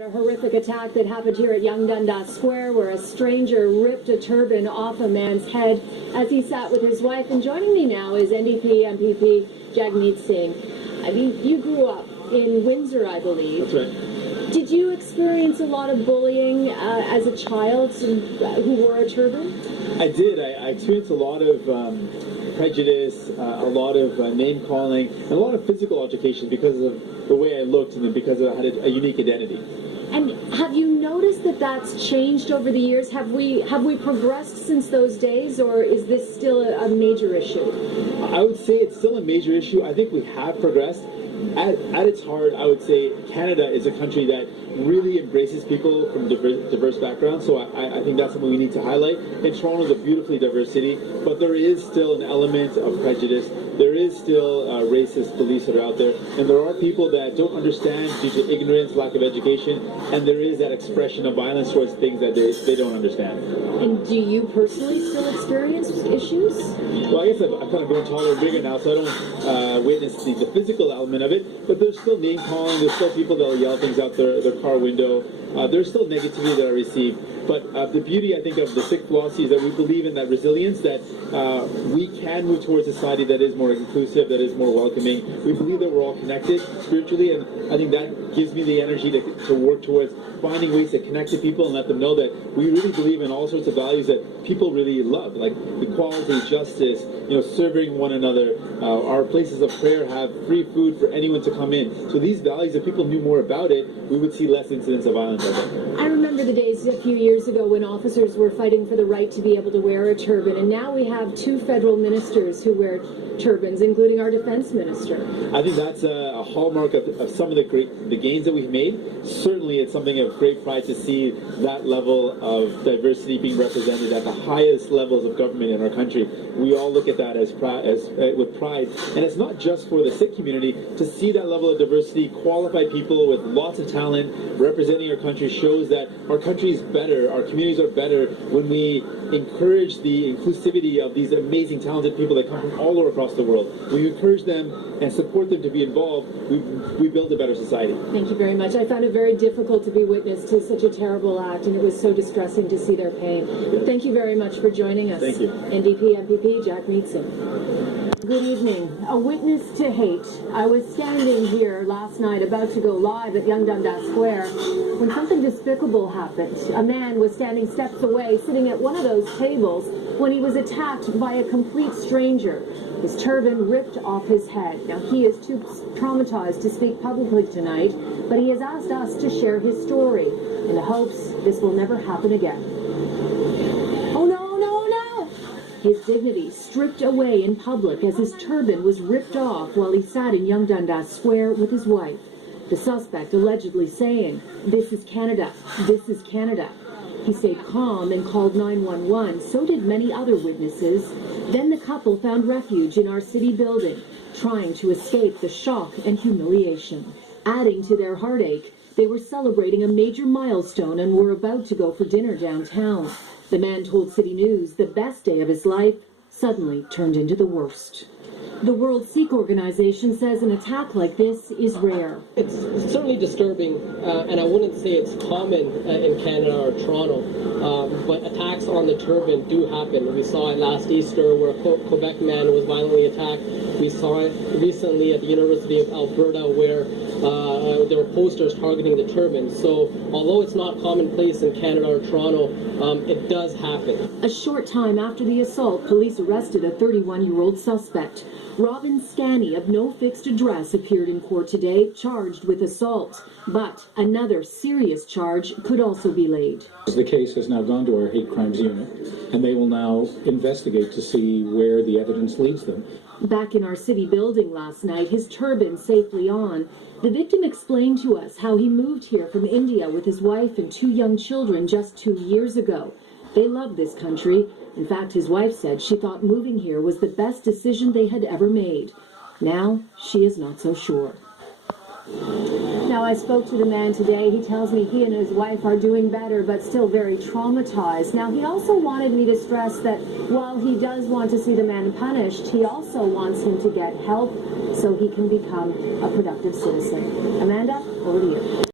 A horrific attack that happened here at Young Dundas Square, where a stranger ripped a turban off a man's head as he sat with his wife. And joining me now is NDP MPP Jagmeet Singh. I mean, you grew up in Windsor, I believe. That's right. Did you experience a lot of bullying as a child who wore a turban? I did. I experienced a lot of prejudice, a lot of name calling, and a lot of physical altercation because of the way I looked and because I had a unique identity. And have you noticed that that's changed over the years? Have we progressed since those days, or is this still a major issue? I would say it's still a major issue. I think we have progressed. At its heart, I would say Canada is a country that really embraces people from diverse backgrounds, so I think that's something we need to highlight. And Toronto is a beautifully diverse city, but there is still an element of prejudice. There is still racist beliefs that are out there, and there are people that don't understand due to ignorance, lack of education, and there is that expression of violence towards things that they don't understand. And do you personally still experience issues? Well, I guess I've kind of grown taller and bigger now, so I don't witness the physical element of it, but there's still name calling, there's still people that will yell things out their car window, there's still negativity that I receive. But the beauty, I think, of the Sikh philosophy is that we believe in that resilience, that we can move towards a society that is more inclusive, that is more welcoming. We believe that we're all connected spiritually, and I think that gives me the energy to work towards finding ways to connect to people and let them know that we really believe in all sorts of values that people really love, like equality, justice, serving one another. Our places of prayer have free food for anyone to come in. So these values, if people knew more about it, we would see less incidents of violence, I think. I remember the days a few years ago when officers were fighting for the right to be able to wear a turban, and now we have 2 federal ministers who wear turbans, including our defense minister. I think that's a hallmark of some of the gains that we've made. Certainly it's something of great pride to see that level of diversity being represented at the highest levels of government in our country. We all look at that with pride, and it's not just for the Sikh community. To see that level of diversity, qualified people with lots of talent representing our country shows that our country is better, our communities are better when we encourage the inclusivity of these amazing talented people that come from all over across the world. When we encourage them and support them to be involved, we build a better society. Thank you very much. I found it very difficult to be witness to such a terrible act, and it was so distressing to see their pain. Thank you very much for joining us. Thank you. NDP MPP Jagmeet Singh. Good evening. A witness to hate. I was standing here last night about to go live at Young Dundas Square when something despicable happened. A man was standing steps away, sitting at one of those tables, when he was attacked by a complete stranger. His turban ripped off his head. Now, he is too traumatized to speak publicly tonight, but he has asked us to share his story in the hopes this will never happen again. Oh, no, no, no! His dignity stripped away in public as his turban was ripped off while he sat in Young Dundas Square with his wife. The suspect allegedly saying, "This is Canada, this is Canada." He stayed calm and called 911. So did many other witnesses. Then the couple found refuge in our city building, trying to escape the shock and humiliation. Adding to their heartache, they were celebrating a major milestone and were about to go for dinner downtown. The man told City News the best day of his life suddenly turned into the worst. The World Sikh Organization says an attack like this is rare. It's certainly disturbing, and I wouldn't say it's common in Canada or Toronto, but attacks on the turban do happen. We saw it last Easter where a Quebec man was violently attacked. We saw it recently at the University of Alberta where there were posters targeting the turban. So although it's not commonplace in Canada or Toronto, it does happen. A short time after the assault, police arrested a 31-year-old suspect. Robin Scanney, of no fixed address, appeared in court today, charged with assault. But another serious charge could also be laid. The case has now gone to our hate crimes unit, and they will now investigate to see where the evidence leads them. Back in our city building last night, his turban safely on, the victim explained to us how he moved here from India with his wife and 2 young children just 2 years ago. They love this country. In fact, his wife said she thought moving here was the best decision they had ever made. Now, she is not so sure. Now, I spoke to the man today. He tells me he and his wife are doing better, but still very traumatized. Now, he also wanted me to stress that while he does want to see the man punished, he also wants him to get help so he can become a productive citizen. Amanda, over to you.